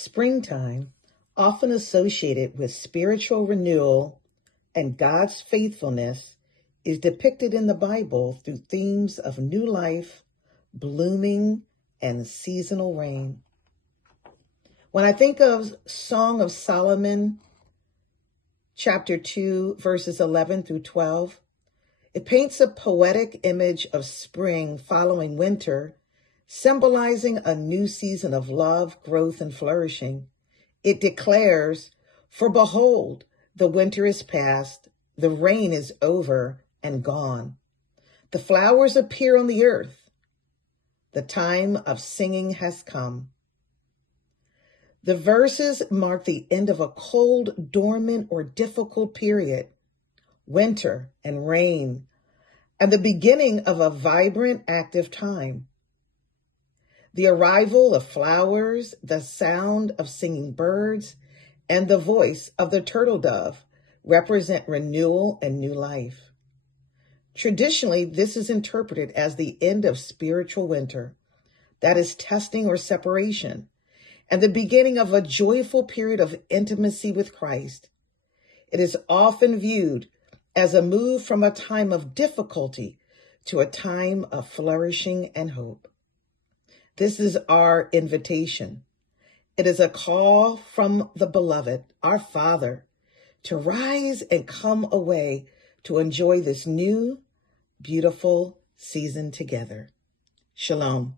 Springtime, often associated with spiritual renewal and God's faithfulness, is depicted in the Bible through themes of new life, blooming, and seasonal rain. When I think of Song of Solomon, chapter 2, verses 11 through 12, it paints a poetic image of spring following winter, symbolizing a new season of love, growth, and flourishing. It declares, "For behold, the winter is past, the rain is over and gone. The flowers appear on the earth. The time of singing has come." The verses mark the end of a cold, dormant, or difficult period, winter and rain, and the beginning of a vibrant, active time. The arrival of flowers, the sound of singing birds, and the voice of the turtle dove represent renewal and new life. Traditionally, this is interpreted as the end of spiritual winter, that is testing or separation, and the beginning of a joyful period of intimacy with Christ. It is often viewed as a move from a time of difficulty to a time of flourishing and hope. This is our invitation. It is a call from the beloved, our Father, to rise and come away to enjoy this new, beautiful season together. Shalom.